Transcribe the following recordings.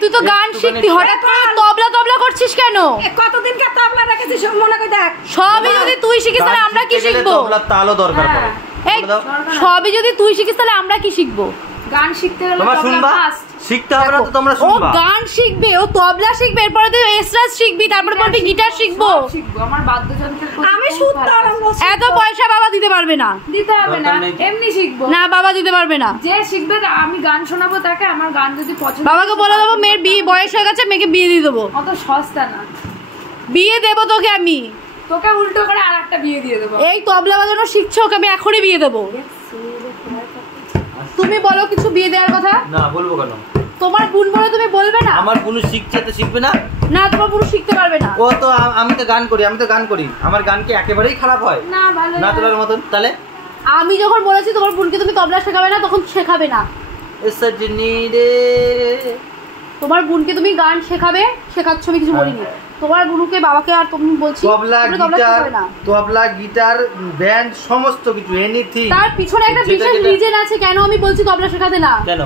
তুই তো গান শিখতি, হঠাৎ করে তবলা তবলা করছিস কেন? কতদিন কা তবলা রেখেছিস মনে করে দেখ। সবই যদি তুই শিখিস তাহলে আমরা কি শিখবো? তবলার তালও দরকার পড়ে। এই সবই যদি তুই শিখিস তাহলে আমরা কি শিখবো? গান শিখতে গেলে তোমরা শুনবা, শিখতে হবে না তো তোমরা শুনবা। ও গান শিখবে, ও তবলা শিখবে, এরপর তুই এসরাজ শিখবি, তারপর বলবি গিটার শিখবো। আমার বাদ্যযন্ত্রের আমি সুরতাল। এত পয়সা বাবা দিতে পারবে না। দিতে হবে না, এমনি শিখবো। না বাবা দিতে পারবে না। যে শিখবে আমি গান শোনাবো তাকে, আমার গান যদি পছন্দ। বাবাকে বলে দেবো মেয়ের বিয়ে বয়স হয়ে গেছে, মেয়েকে বিয়ে দিয়ে দেবো। অত সস্তা না, বিয়ে দেবো তোকে আমি। তোকে উল্টো করে আরেকটা বিয়ে দিয়ে দেবো। এই তবলা বাজানো শিখছো, ওকে আমি এখনই বিয়ে দেবো। তুমি বলো কিছু বিয়ে দেওয়ার কথা। না বলবো কেন? তোমার বোন বলে তুমি বলবে না? আমার বোন শিখছে তো শিখবে না? না তোমার বোন শিখতে পারবে না। ও তো আমি তো গান করি, আমার গান কি একেবারেই খারাপ হয়? না ভালো না তোলার মতন। তাহলে আমি যখন বলেছি তোমার বোনকে তুমি তবলা শেখাবে না, তখন শেখাবে না। সজনী রে, তোমার বোনকে তুমি গান শেখাবে, শেখাচ্ছ, আমি কিছু বলিনি। তোমার বোনকে বাবাকে আর তুমি বলছি তবলা গিটার ব্যান্ড সমস্ত কিছু এনিথিং। তার পিছনে একটা বিশেষ রিজন আছে কেন আমি বলছি তবলা শেখাতে না। কেন?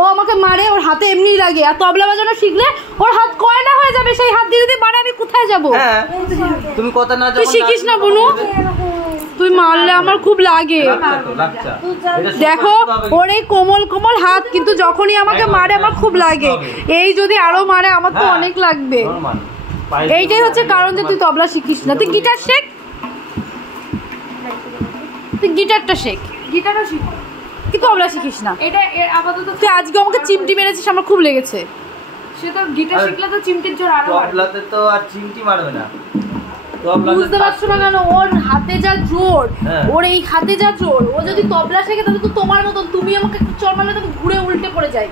ও আমাকে মারে, ওর হাতে এমনিই লাগে, আর তবলা বাজানো শিখলে ওর হাত কয়লা হয়ে যাবে। সেই হাত দিয়ে যদি মারে আমি কোথায় যাবো? হ্যাঁ তুমি কথা না তুই শিখিস না বুনু, তুই মারলে আমার খুব লাগে। দেখো ওর এই কোমল কোমল হাত, কিন্তু যখনই আমাকে মারে আমার খুব লাগে। এই যদি আরো মারে আমার তো অনেক লাগবে। এইটাই হচ্ছে কারণ যে তুই তবলা শিখিস না। তুই গিটার শেখ, তুই গিটারটা শেখ। গিটারও শিখ, কি তবলা শিখিস না? এটা আপাতত তুই আজকে আমাকে চিমটি মেরেছিস, আমার খুব লেগেছে। সে তো গিটার শিখলে তো চিমটির জোর আরো বাড়বে। তবলাতে তো আর চিমটি মারবে না। বুঝতে পারছো না কেন? ওর হাতে যা জোর, ওর এই হাতে যা জোর, ও যদি তবলা শেখে তাহলে তো তোমার মতন, তুমি আমাকে একটু চড় মারলে তুমি ঘুরে উল্টে পড়ে যাই।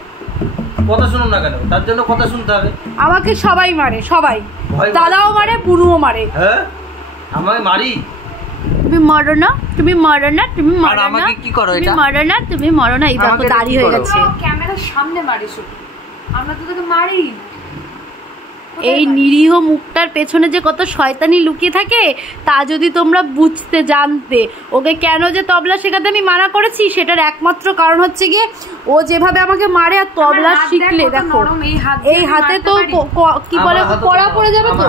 কথা শুনুন না কেন? তার জন্য কথা শুনতে হবে। আমাকে সবাই মারে, সবাই, দাদাও মারে, বুনুও মারে। হ্যাঁ আমায় মারি? তুমি মারো না, তুমি মারো না, তুমি মারো না, আমাকে কি করো? তুমি মারো না, তুমি মারো না। এই দেখো দাঁড়িয়ে হয়ে গেছে। ক্যামেরার সামনে মারিস, আমরা তো তোকে মারি। এই নিরীহ মুখটার পেছনে যে কত শয়তানি লুকিয়ে থাকে তা যদি তোমরা বুঝতে জানতে। ওকে কেন যে তবলা শেখাতে আমি মানা করেছি সেটার একমাত্র কারণ হচ্ছে গিয়ে ও যেভাবে আমাকে মারে, আর তবলা শিখলে দেখো এই হাতে তো কি বলে কড়া পড়ে যাবে। তো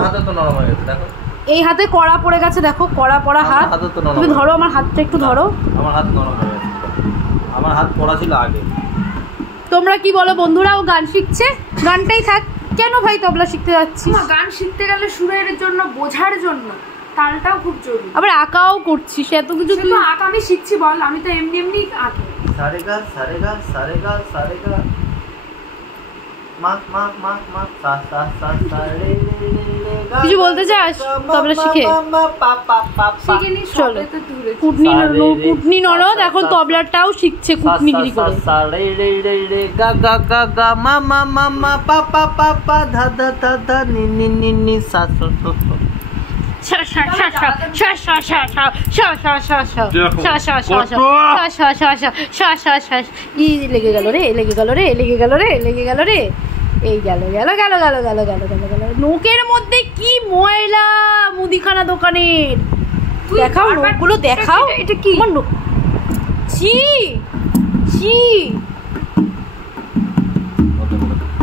এই হাতে কড়া পড়ে গেছে, দেখো কড়া পড়া হাত। তুমি ধরো আমার হাতটা, একটু ধরো। আমার হাত নরম হয়ে গেছে, আমার হাত পড়া ছিল আগে। তোমরা কি বলো বন্ধুরা? ও গান শিখছে, গানটাই থাক। কেন ভাই তবলা শিখতে যাচ্ছিস? গান শিখতে গেলে সুরের জন্য, বোঝার জন্য তালটাও খুব জরুরি। আবার আঁকাও করছিস, এত কিছু। তুই তো আঁকা আমি শিখছি বল, আমি তো এমনি এমনি আঁকি। সারেগা সারেগা সারেগা সারেগা মা মা মা মা সা সা সা সা রে রে রে। কিছু বলতে চাস তবলা শিখে? চলো কুটনি ননদ এখন তবলাটাও শিখছে কুটনিগিরি করে। সা রে রে রে রে গা গা গা গা মা মা মা মা পা পা পা পা ধা ধা ধা ধা নি নি নি নি সা সা সা লেগে গেল রে, লেগে গেল রে, লেগে গেল রে, লেগে গেল রে। এই গেল গেল গেল গেল গেল গেল গেল গেল। নোকের মধ্যে কি ময়লা মুদিখানা দোকানের। দেখাও নোকগুলো, দেখাও। এটা কি? ছি ছি।